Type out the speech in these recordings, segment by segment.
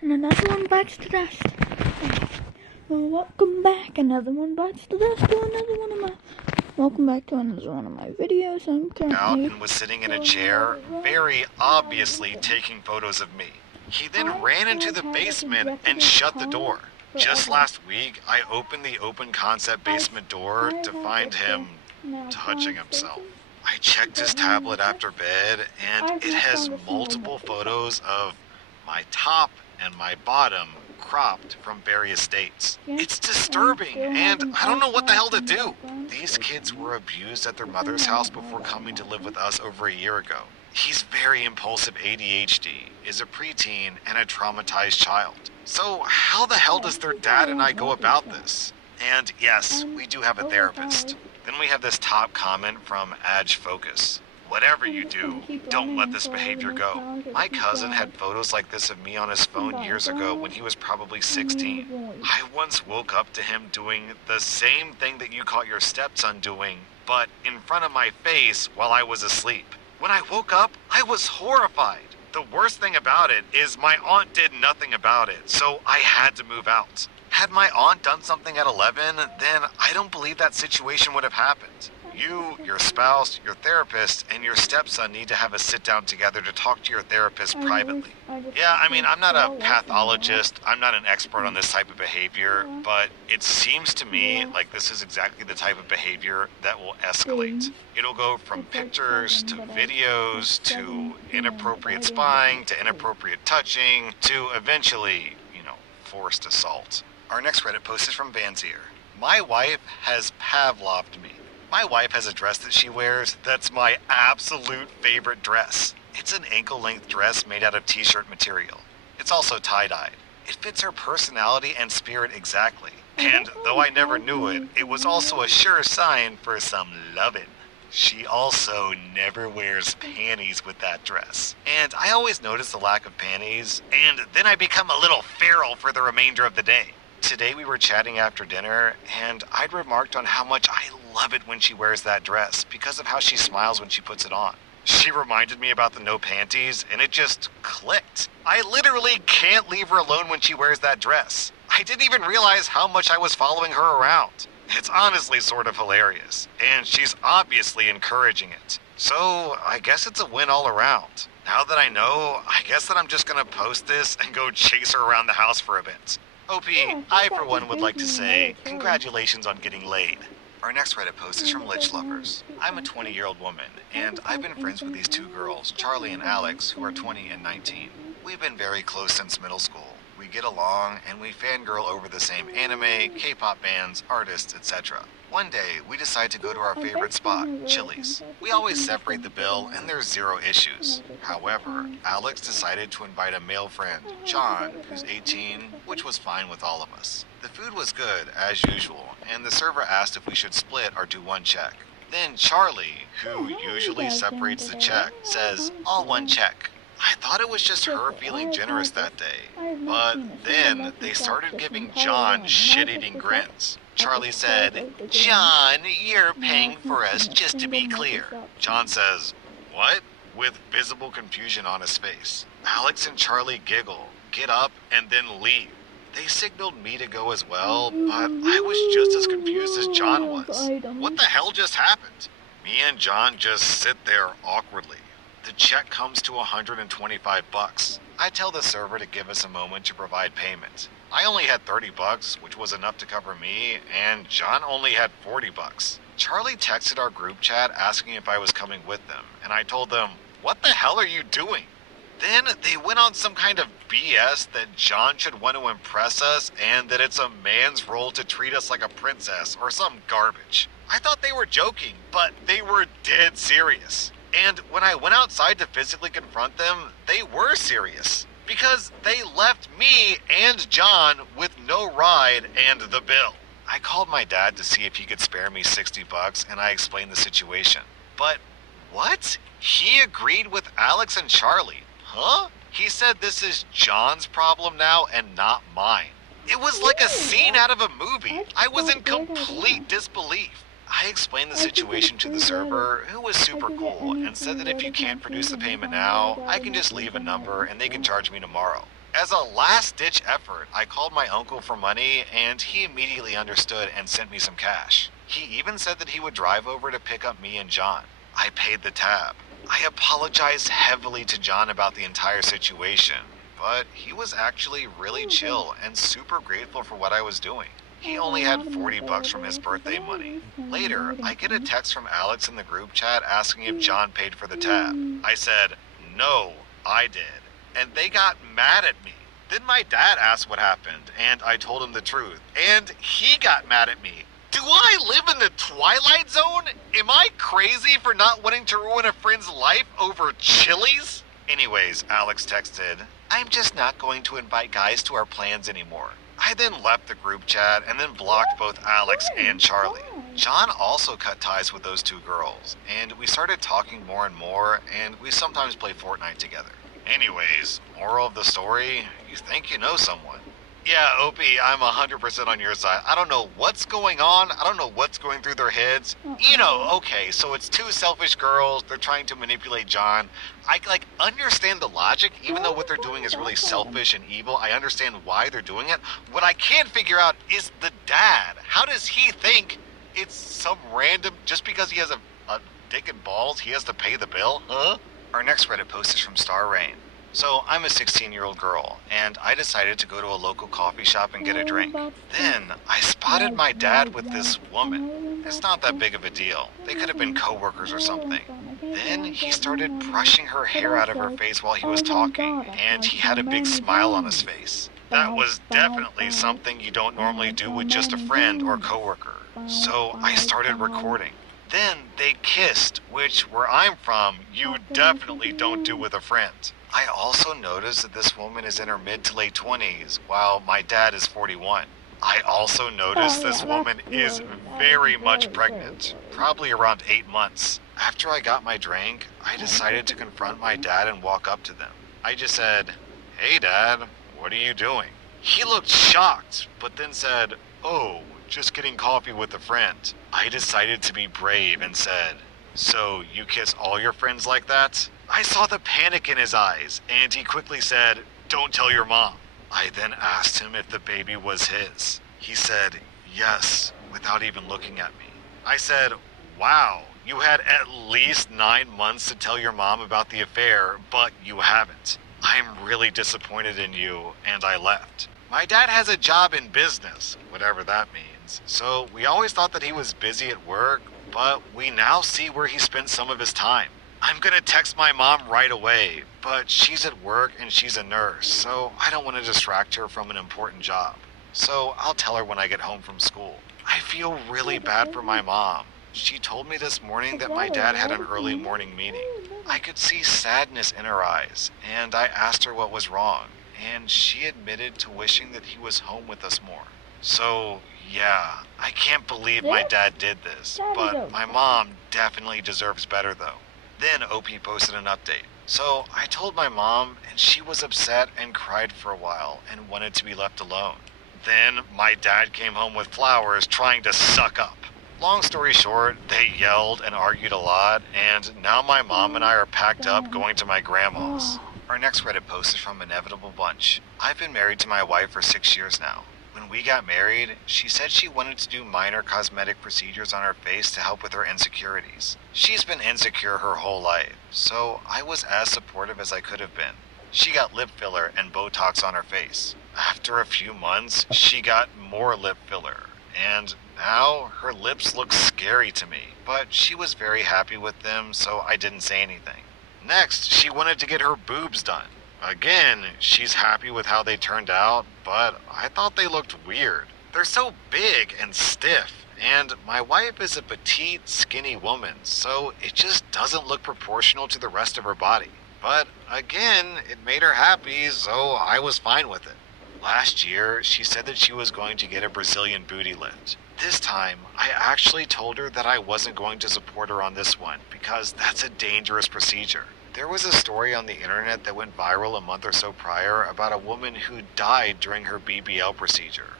and another one bites the dust. Well, welcome back. Another one bites the dust to another one of my. Welcome back to another one of my videos. I'm currently out and was sitting in a chair, very obviously taking photos of me. He then ran into the basement and shut the door. Just last week, I opened the open concept basement door to find him touching himself. I checked his tablet after bed, and it has multiple photos of my top and my bottom cropped from various dates. It's disturbing, and I don't know what the hell to do. These kids were abused at their mother's house before coming to live with us over a year ago. He's very impulsive ADHD, is a preteen, and a traumatized child. So how the hell does their dad and I go about this? And yes, we do have a therapist. Then we have this top comment from Adge Focus. Whatever you do, don't let this behavior go. My cousin had photos like this of me on his phone years ago when he was probably 16. I once woke up to him doing the same thing that you caught your stepson doing, but in front of my face while I was asleep. When I woke up, I was horrified. The worst thing about it is my aunt did nothing about it, so I had to move out. Had my aunt done something at 11, then I don't believe that situation would have happened. You, your spouse, your therapist, and your stepson need to have a sit down together to talk to your therapist privately. Yeah, I mean, I'm not a pathologist, I'm not an expert on this type of behavior, but it seems to me like this is exactly the type of behavior that will escalate. It'll go from pictures to videos to inappropriate spying to inappropriate touching to eventually, forced assault. Our next Reddit post is from Vanzier. My wife has Pavloved me. My wife has a dress that she wears that's my absolute favorite dress. It's an ankle-length dress made out of t-shirt material. It's also tie-dyed. It fits her personality and spirit exactly. And though I never knew it, it was also a sure sign for some lovin'. She also never wears panties with that dress. And I always notice the lack of panties, and then I become a little feral for the remainder of the day. Today we were chatting after dinner, and I'd remarked on how much I love it when she wears that dress because of how she smiles when she puts it on. She reminded me about the no panties, and it just clicked. I literally can't leave her alone when she wears that dress. I didn't even realize how much I was following her around. It's honestly sort of hilarious, and she's obviously encouraging it. So I guess it's a win all around. Now that I know, I guess that I'm just gonna post this and go chase her around the house for a bit. OP, I for one would like to say congratulations on getting laid. Our next Reddit post is from Lich Lovers. I'm a 20-year-old woman, and I've been friends with these two girls, Charlie and Alex, who are 20 and 19. We've been very close since middle school. We get along, and we fangirl over the same anime, K-pop bands, artists, etc. One day, we decide to go to our favorite spot, Chili's. We always separate the bill, and there's zero issues. However, Alex decided to invite a male friend, John, who's 18, which was fine with all of us. The food was good, as usual, and the server asked if we should split or do one check. Then Charlie, who usually separates the check, says, all one check. I thought it was just her feeling generous that day, but then they started giving John shit-eating grins. Charlie said, John, you're paying for us, just to be clear. John says, what? With visible confusion on his face. Alex and Charlie giggle, get up, and then leave. They signaled me to go as well, but I was just as confused as John was. What the hell just happened? Me and John just sit there awkwardly. The check comes to $125. I tell the server to give us a moment to provide payment. I only had $30, which was enough to cover me, and John only had $40. Charlie texted our group chat asking if I was coming with them, and I told them, what the hell are you doing? Then they went on some kind of BS that John should want to impress us and that it's a man's role to treat us like a princess or some garbage. I thought they were joking, but they were dead serious. And when I went outside to physically confront them, they were serious. Because they left me and John with no ride and the bill. I called my dad to see if he could spare me $60 and I explained the situation. But what? He agreed with Alex and Charlie. Huh? He said this is John's problem now and not mine. It was like a scene out of a movie. I was in complete disbelief. I explained the situation to the server, who was super cool, and said that if you can't produce the payment now, I can just leave a number and they can charge me tomorrow. As a last-ditch effort, I called my uncle for money, and he immediately understood and sent me some cash. He even said that he would drive over to pick up me and John. I paid the tab. I apologized heavily to John about the entire situation, but he was actually really chill and super grateful for what I was doing. He only had $40 from his birthday money. Later, I get a text from Alex in the group chat asking if John paid for the tab. I said, no, I did. And they got mad at me. Then my dad asked what happened, and I told him the truth. And he got mad at me. Do I live in the Twilight Zone? Am I crazy for not wanting to ruin a friend's life over Chili's? Anyways, Alex texted, I'm just not going to invite guys to our plans anymore. I then left the group chat and then blocked both Alex and Charlie. John also cut ties with those two girls, and we started talking more and more, and we sometimes play Fortnite together. Anyways, moral of the story, you think you know someone. Yeah, Opie, I'm 100% on your side. I don't know what's going on. I don't know what's going through their heads. You know, okay, so it's two selfish girls. They're trying to manipulate John. I, understand the logic, even though what they're doing is really selfish and evil. I understand why they're doing it. What I can't figure out is the dad. How does he think it's some random, just because he has a dick and balls, he has to pay the bill? Huh? Our next Reddit post is from Star Rain. So I'm a 16-year-old girl, and I decided to go to a local coffee shop and get a drink. Then I spotted my dad with this woman. It's not that big of a deal. They could have been co-workers or something. Then he started brushing her hair out of her face while he was talking, and he had a big smile on his face. That was definitely something you don't normally do with just a friend or coworker. So I started recording. Then they kissed, which where I'm from, you definitely don't do with a friend. I also noticed that this woman is in her mid to late 20s, while my dad is 41. I also noticed this woman is very much pregnant, probably around 8 months. After I got my drink, I decided to confront my dad and walk up to them. I just said, hey dad, what are you doing? He looked shocked, but then said, oh, just getting coffee with a friend. I decided to be brave and said, so you kiss all your friends like that? I saw the panic in his eyes, and he quickly said, don't tell your mom. I then asked him if the baby was his. He said, yes, without even looking at me. I said, wow, you had at least 9 months to tell your mom about the affair, but you haven't. I'm really disappointed in you, and I left. My dad has a job in business, whatever that means, so we always thought that he was busy at work, but we now see where he spent some of his time. I'm gonna text my mom right away, but she's at work and she's a nurse, so I don't want to distract her from an important job. So I'll tell her when I get home from school. I feel really bad for my mom. She told me this morning that my dad had an early morning meeting. I could see sadness in her eyes, and I asked her what was wrong, and she admitted to wishing that he was home with us more. So, yeah, I can't believe my dad did this, but my mom definitely deserves better though. Then OP posted an update. So I told my mom, and she was upset and cried for a while and wanted to be left alone. Then my dad came home with flowers trying to suck up. Long story short, they yelled and argued a lot, and now my mom and I are packed up going to my grandma's. Our next Reddit post is from Inevitable Bunch. I've been married to my wife for 6 years now. When we got married, she said she wanted to do minor cosmetic procedures on her face to help with her insecurities. She's been insecure her whole life, so I was as supportive as I could have been. She got lip filler and Botox on her face. After a few months, she got more lip filler, and now her lips look scary to me, but she was very happy with them, so I didn't say anything. Next, she wanted to get her boobs done. Again, she's happy with how they turned out, but I thought they looked weird. They're so big and stiff, and my wife is a petite, skinny woman, so it just doesn't look proportional to the rest of her body. But again, it made her happy, so I was fine with it. Last year, she said that she was going to get a Brazilian booty lift. This time, I actually told her that I wasn't going to support her on this one, because that's a dangerous procedure. There was a story on the internet that went viral a month or so prior about a woman who died during her BBL procedure.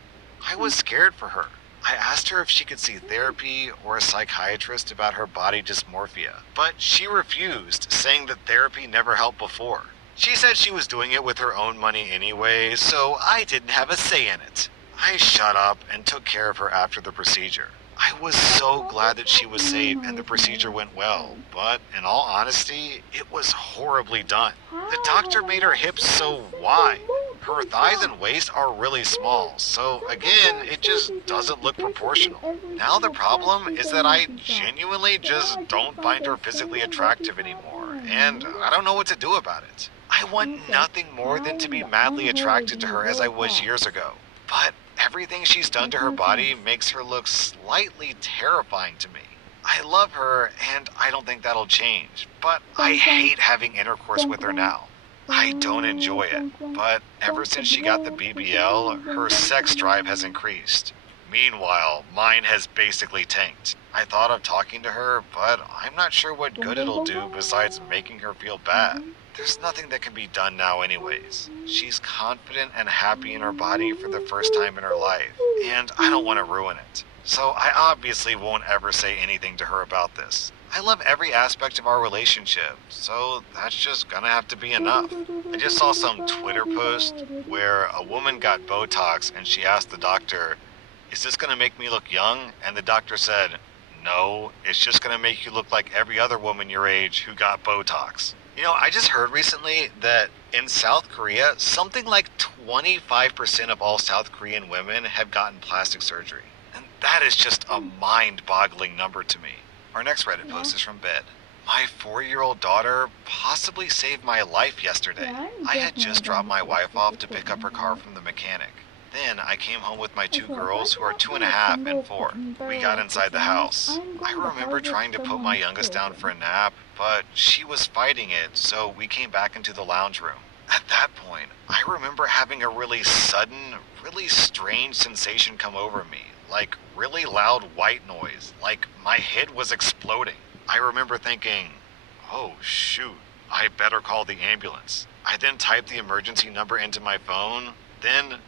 I was scared for her. I asked her if she could see therapy or a psychiatrist about her body dysmorphia, but she refused, saying that therapy never helped before. She said she was doing it with her own money anyway, so I didn't have a say in it. I shut up and took care of her after the procedure. I was so glad that she was safe and the procedure went well, but in all honesty, it was horribly done. The doctor made her hips so wide. Her thighs and waist are really small, so again, it just doesn't look proportional. Now the problem is that I genuinely just don't find her physically attractive anymore, and I don't know what to do about it. I want nothing more than to be madly attracted to her as I was years ago, but everything she's done to her body makes her look slightly terrifying to me. I love her, and I don't think that'll change, but I hate having intercourse with her now. I don't enjoy it, but ever since she got the BBL, her sex drive has increased. Meanwhile, mine has basically tanked. I thought of talking to her, but I'm not sure what good it'll do besides making her feel bad. There's nothing that can be done now anyways. She's confident and happy in her body for the first time in her life, and I don't want to ruin it. So I obviously won't ever say anything to her about this. I love every aspect of our relationship, so that's just gonna have to be enough. I just saw some Twitter post where a woman got Botox and she asked the doctor, "Is this gonna make me look young?" And the doctor said, "No, it's just gonna make you look like every other woman your age who got Botox." You know, I just heard recently that in South Korea, something like 25% of all South Korean women have gotten plastic surgery. And that is just a mind-boggling number to me. Our next Reddit post is from Bed. My 4-year-old daughter possibly saved my life yesterday. I had just dropped my wife off to pick up her car from the mechanic. Then I came home with my 2 girls who are 2.5 and 4. We got inside the house. I remember trying to put my youngest down for a nap, but she was fighting it, so we came back into the lounge room. At that point, I remember having a really sudden, really strange sensation come over me, like really loud white noise, like my head was exploding. I remember thinking, oh shoot, I better call the ambulance. I then typed the emergency number into my phone, then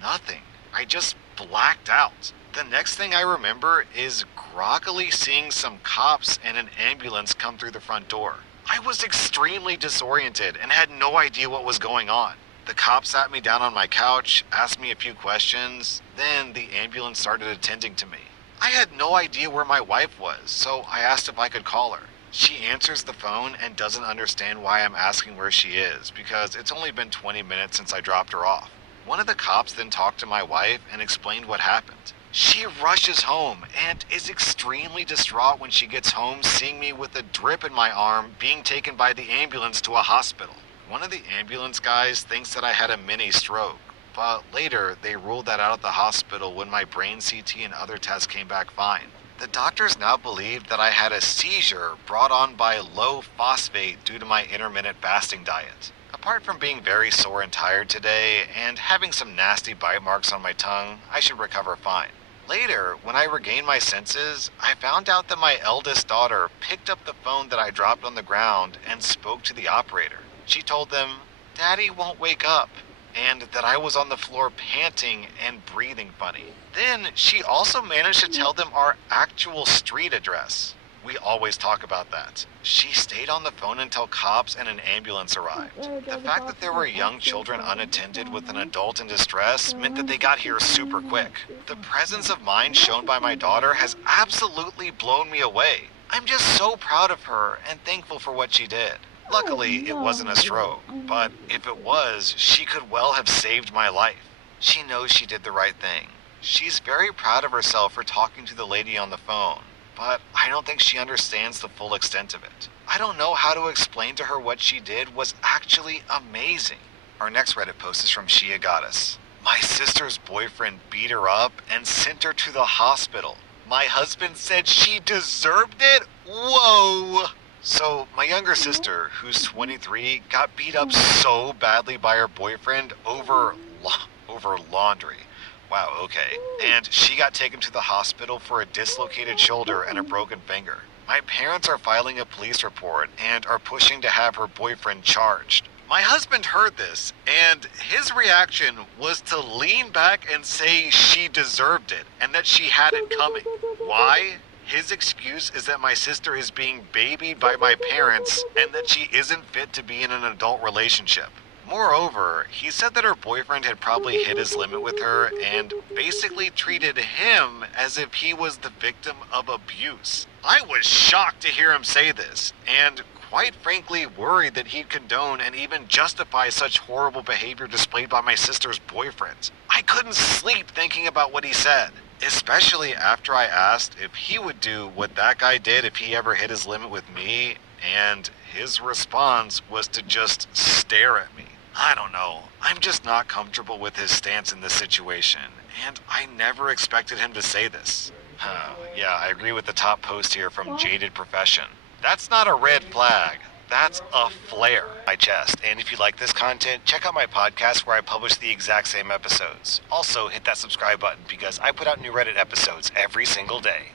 nothing. I just blacked out. The next thing I remember is groggily seeing some cops and an ambulance come through the front door. I was extremely disoriented and had no idea what was going on. The cop sat me down on my couch, asked me a few questions, then the ambulance started attending to me. I had no idea where my wife was, so I asked if I could call her. She answers the phone and doesn't understand why I'm asking where she is, because it's only been 20 minutes since I dropped her off. One of the cops then talked to my wife and explained what happened. She rushes home and is extremely distraught when she gets home, seeing me with a drip in my arm being taken by the ambulance to a hospital. One of the ambulance guys thinks that I had a mini stroke, but later they ruled that out at the hospital when my brain CT and other tests came back fine. The doctors now believe that I had a seizure brought on by low phosphate due to my intermittent fasting diet. Apart from being very sore and tired today and having some nasty bite marks on my tongue, I should recover fine. Later, when I regained my senses, I found out that my eldest daughter picked up the phone that I dropped on the ground and spoke to the operator. She told them, "Daddy won't wake up," and that I was on the floor panting and breathing funny. Then she also managed to tell them our actual street address. We always talk about that. She stayed on the phone until cops and an ambulance arrived. The fact that there were young children unattended with an adult in distress meant that they got here super quick. The presence of mind shown by my daughter has absolutely blown me away. I'm just so proud of her and thankful for what she did. Luckily, it wasn't a stroke, but if it was, she could well have saved my life. She knows she did the right thing. She's very proud of herself for talking to the lady on the phone, but I don't think she understands the full extent of it. I don't know how to explain to her what she did was actually amazing. Our next Reddit post is from Shia Goddess. My sister's boyfriend beat her up and sent her to the hospital. My husband said she deserved it? Whoa! So, my younger sister, who's 23, got beat up so badly by her boyfriend over laundry. Wow, okay. And she got taken to the hospital for a dislocated shoulder and a broken finger. My parents are filing a police report and are pushing to have her boyfriend charged. My husband heard this, and his reaction was to lean back and say she deserved it and that she had it coming. Why? His excuse is that my sister is being babied by my parents and that she isn't fit to be in an adult relationship. Moreover, he said that her boyfriend had probably hit his limit with her and basically treated him as if he was the victim of abuse. I was shocked to hear him say this, and quite frankly worried that he'd condone and even justify such horrible behavior displayed by my sister's boyfriends. I couldn't sleep thinking about what he said, especially after I asked if he would do what that guy did if he ever hit his limit with me, and his response was to just stare at me. I don't know. I'm just not comfortable with his stance in this situation, and I never expected him to say this. Yeah, I agree with the top post here from Jaded Profession. That's not a red flag. That's a flare. My chest. And if you like this content, check out my podcast where I publish the exact same episodes. Also, hit that subscribe button because I put out new Reddit episodes every single day.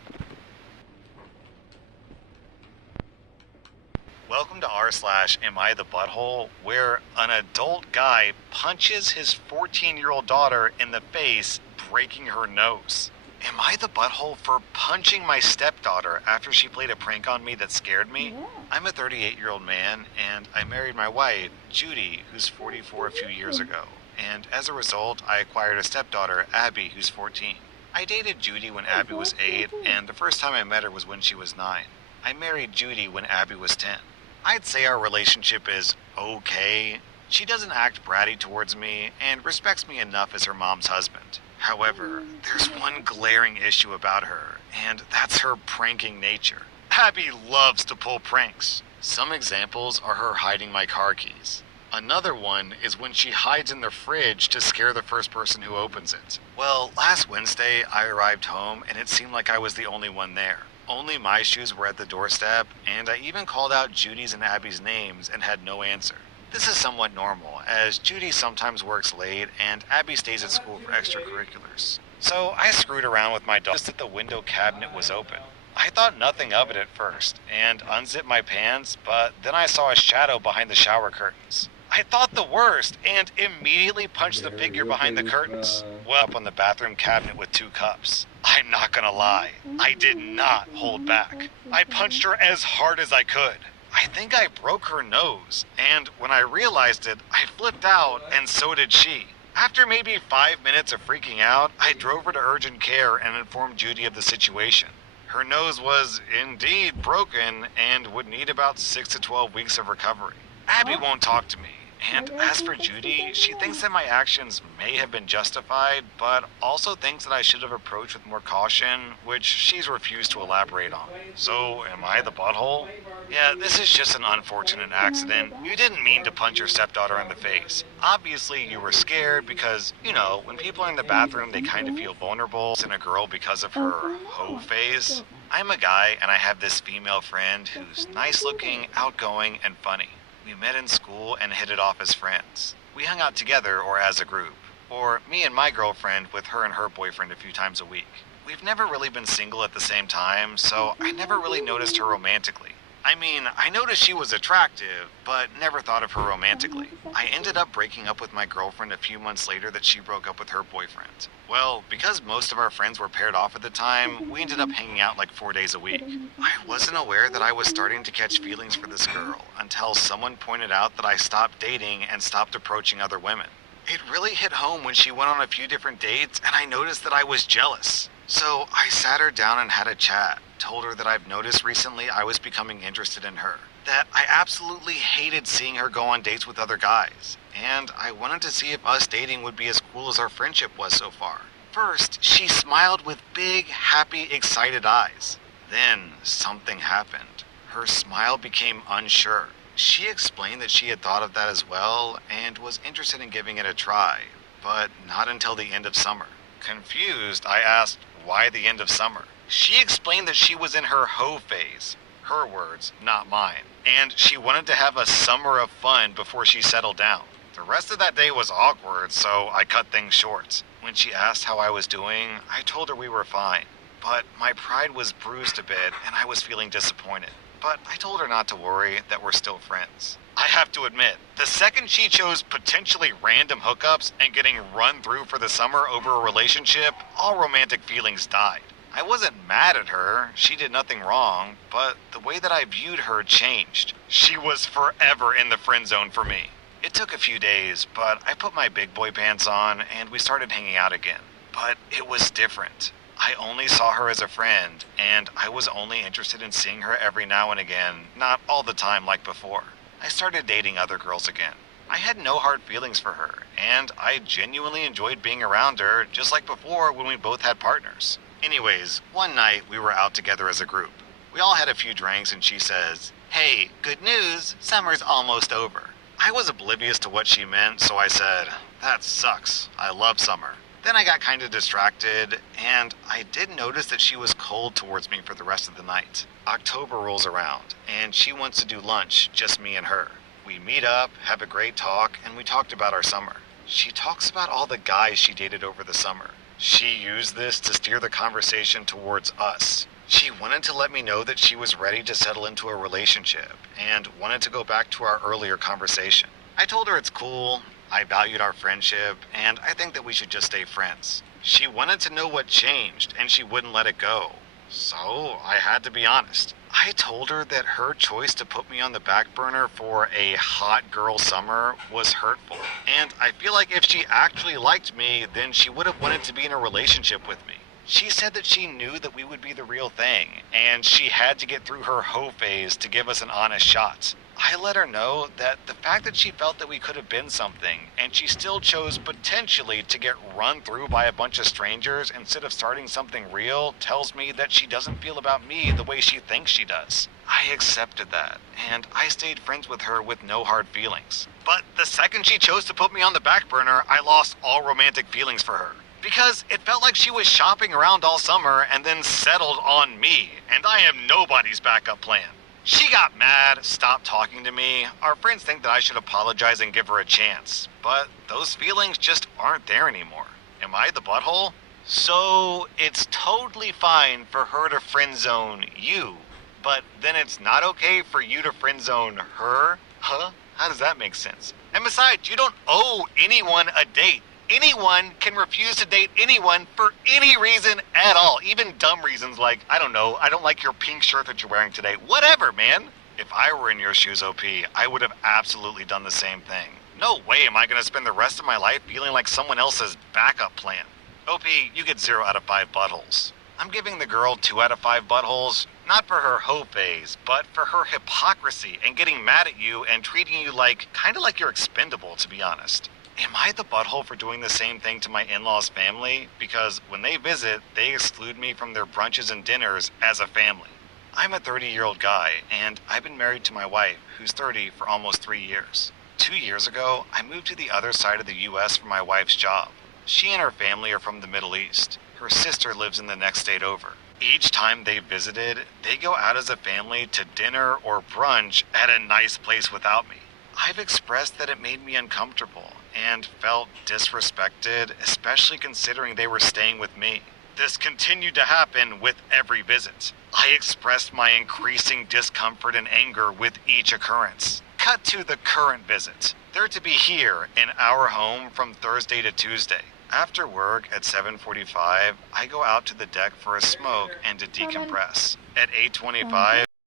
Welcome to r/Am I the Butthole, where an adult guy punches his 14-year-old daughter in the face, breaking her nose. Am I the butthole for punching my stepdaughter after she played a prank on me that scared me? Yeah. I'm a 38-year-old man, and I married my wife, Judy, who's 44 a few years ago. And as a result, I acquired a stepdaughter, Abby, who's 14. I dated Judy when Abby was 8, and the first time I met her was when she was 9. I married Judy when Abby was 10. I'd say our relationship is okay. She doesn't act bratty towards me and respects me enough as her mom's husband. However, there's one glaring issue about her, and that's her pranking nature. Abby loves to pull pranks. Some examples are her hiding my car keys. Another one is when she hides in the fridge to scare the first person who opens it. Well, last Wednesday, I arrived home and it seemed like I was the only one there. Only my shoes were at the doorstep, and I even called out Judy's and Abby's names and had no answer. This is somewhat normal, as Judy sometimes works late and Abby stays at school for extracurriculars. So I screwed around with my dog just that the window cabinet was open. I thought nothing of it at first, and unzipped my pants, but then I saw a shadow behind the shower curtains. I thought the worst, and immediately punched the figure behind the curtains. Well, up on the bathroom cabinet with 2 cups. I'm not gonna lie, I did not hold back. I punched her as hard as I could. I think I broke her nose, and when I realized it, I flipped out, and so did she. After maybe 5 minutes of freaking out, I drove her to urgent care and informed Judy of the situation. Her nose was indeed broken and would need about 6 to 12 weeks of recovery. Abby won't talk to me. And as for Judy, she thinks that my actions may have been justified, but also thinks that I should have approached with more caution, which she's refused to elaborate on. So, am I the butthole? Yeah, this is just an unfortunate accident. You didn't mean to punch your stepdaughter in the face. Obviously, you were scared because, you know, when people are in the bathroom, they kind of feel vulnerable in a girl because of her hoe phase. I'm a guy, and I have this female friend who's nice-looking, outgoing, and funny. We met in school and hit it off as friends. We hung out together or as a group. Or me and my girlfriend with her and her boyfriend a few times a week. We've never really been single at the same time, so I never really noticed her romantically. I mean, I noticed she was attractive, but never thought of her romantically. I ended up breaking up with my girlfriend a few months later that she broke up with her boyfriend. Well, because most of our friends were paired off at the time, we ended up hanging out like 4 days a week. I wasn't aware that I was starting to catch feelings for this girl until someone pointed out that I stopped dating and stopped approaching other women. It really hit home when she went on a few different dates and I noticed that I was jealous. So I sat her down and had a chat, told her that I've noticed recently I was becoming interested in her, that I absolutely hated seeing her go on dates with other guys, and I wanted to see if us dating would be as cool as our friendship was so far. First, she smiled with big, happy, excited eyes. Then something happened. Her smile became unsure. She explained that she had thought of that as well and was interested in giving it a try, but not until the end of summer. Confused, I asked, why the end of summer? She explained that she was in her hoe phase. Her words, not mine. And she wanted to have a summer of fun before she settled down. The rest of that day was awkward, so I cut things short. When she asked how I was doing, I told her we were fine. But my pride was bruised a bit, and I was feeling disappointed. But I told her not to worry, that we're still friends. I have to admit, the second she chose potentially random hookups and getting run through for the summer over a relationship, all romantic feelings died. I wasn't mad at her, she did nothing wrong, but the way that I viewed her changed. She was forever in the friend zone for me. It took a few days, but I put my big boy pants on and we started hanging out again. But it was different. I only saw her as a friend, and I was only interested in seeing her every now and again, not all the time like before. I started dating other girls again. I had no hard feelings for her, and I genuinely enjoyed being around her, just like before when we both had partners. Anyways, one night we were out together as a group. We all had a few drinks and she says, "Hey, good news, summer's almost over." I was oblivious to what she meant, so I said, "That sucks. I love summer." Then I got kind of distracted, and I did notice that she was cold towards me for the rest of the night. October rolls around, and she wants to do lunch, just me and her. We meet up, have a great talk, and we talked about our summer. She talks about all the guys she dated over the summer. She used this to steer the conversation towards us. She wanted to let me know that she was ready to settle into a relationship, and wanted to go back to our earlier conversation. I told her it's cool, I valued our friendship, and I think that we should just stay friends. She wanted to know what changed, and she wouldn't let it go. So, I had to be honest. I told her that her choice to put me on the back burner for a hot girl summer was hurtful. And I feel like if she actually liked me, then she would have wanted to be in a relationship with me. She said that she knew that we would be the real thing, and she had to get through her hoe phase to give us an honest shot. I let her know that the fact that she felt that we could have been something, and she still chose potentially to get run through by a bunch of strangers instead of starting something real, tells me that she doesn't feel about me the way she thinks she does. I accepted that, and I stayed friends with her with no hard feelings. But the second she chose to put me on the back burner, I lost all romantic feelings for her. Because it felt like she was shopping around all summer and then settled on me, and I am nobody's backup plan. She got mad, stopped talking to me. Our friends think that I should apologize and give her a chance, but those feelings just aren't there anymore. Am I the butthole? So it's totally fine for her to friend zone you, but then it's not okay for you to friend zone her? Huh? How does that make sense? And besides, you don't owe anyone a date. Anyone can refuse to date anyone for any reason at all. Even dumb reasons like, I don't know, I don't like your pink shirt that you're wearing today. Whatever, man. If I were in your shoes, OP, I would have absolutely done the same thing. No way am I going to spend the rest of my life feeling like someone else's backup plan. OP, you get 0 out of 5 buttholes. I'm giving the girl 2 out of 5 buttholes, not for her hoe phase, but for her hypocrisy and getting mad at you and treating you like, kind of like you're expendable, to be honest. Am I the butthole for doing the same thing to my in-laws' family? Because when they visit, they exclude me from their brunches and dinners as a family. I'm a 30-year-old guy, and I've been married to my wife, who's 30, for almost 3 years. 2 years ago, I moved to the other side of the U.S. for my wife's job. She and her family are from the Middle East. Her sister lives in the next state over. Each time they visited, they go out as a family to dinner or brunch at a nice place without me. I've expressed that it made me uncomfortable and felt disrespected, especially considering they were staying with me. This continued to happen with every visit. I expressed my increasing discomfort and anger with each occurrence. Cut to the current visit. They're to be here in our home from Thursday to Tuesday. After work at 7:45, I go out to the deck for a smoke and to decompress. At 8:25,